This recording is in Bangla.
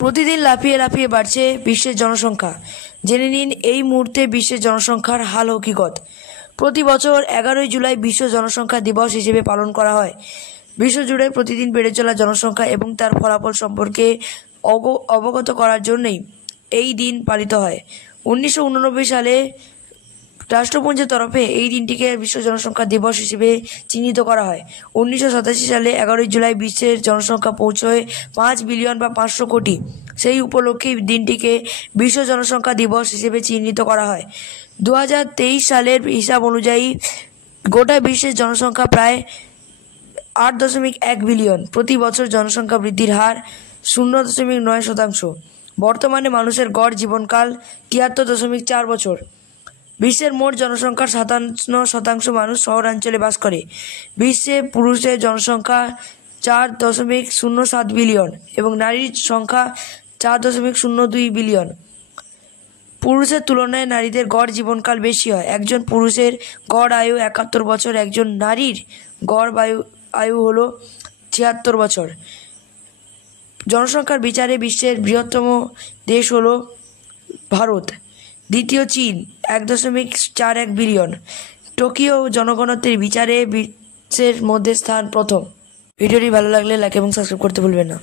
প্রতিদিন লাফিয়ে লাফিয়ে বাড়ছে বিশ্বের জনসংখ্যা। জেনে নিন এই মুহূর্তে বিশ্বের জনসংখ্যার হাল হকিকত। প্রতি বছর 11ই জুলাই বিশ্ব জনসংখ্যা দিবস হিসেবে পালন করা হয়। বিশ্বজুড়ে প্রতিদিন বেড়ে চলা জনসংখ্যা এবং তার ফলাফল সম্পর্কে অবগত করার জন্যই এই দিন পালিত হয়। 1989 সালে রাষ্ট্রপুঞ্জের তরফে এই দিনটিকে বিশ্ব জনসংখ্যা দিবস হিসেবে চিহ্নিত করা হয়। 1987 সালে 11ই জুলাই বিশ্বের জনসংখ্যা পৌঁছয় 5 বিলিয়ন বা 500 কোটি। সেই উপলক্ষে দিনটিকে বিশ্ব জনসংখ্যা দিবস হিসেবে চিহ্নিত করা হয়। 2023 সালের হিসাব অনুযায়ী গোটা বিশ্বের জনসংখ্যা প্রায় 8.1 বিলিয়ন। প্রতি বছর জনসংখ্যা বৃদ্ধির হার 0.9%। বর্তমানে মানুষের গড় জীবনকাল 73.4 বছর। বিশ্বের মোট জনসংখ্যার 57% মানুষ শহরাঞ্চলে বাস করে। বিশ্বে পুরুষের জনসংখ্যা 4.07 বিলিয়ন এবং নারীর সংখ্যা 4.02 বিলিয়ন। পুরুষের তুলনায় নারীদের গড় জীবনকাল বেশি হয়। একজন পুরুষের গড় আয়ু 71 বছর, একজন নারীর গড় আয়ু হলো 76 বছর। জনসংখ্যার বিচারে বিশ্বের বৃহত্তম দেশ হলো ভারত, দ্বিতীয় চীন 1.41 বিলিয়ন। টোকিও জনঘনত্বের বিচারে বিশ্বের মধ্যে স্থান প্রথম। ভিডিওটি ভালো লাগলে লাইক এবং সাবস্ক্রাইব করতে ভুলবেন না।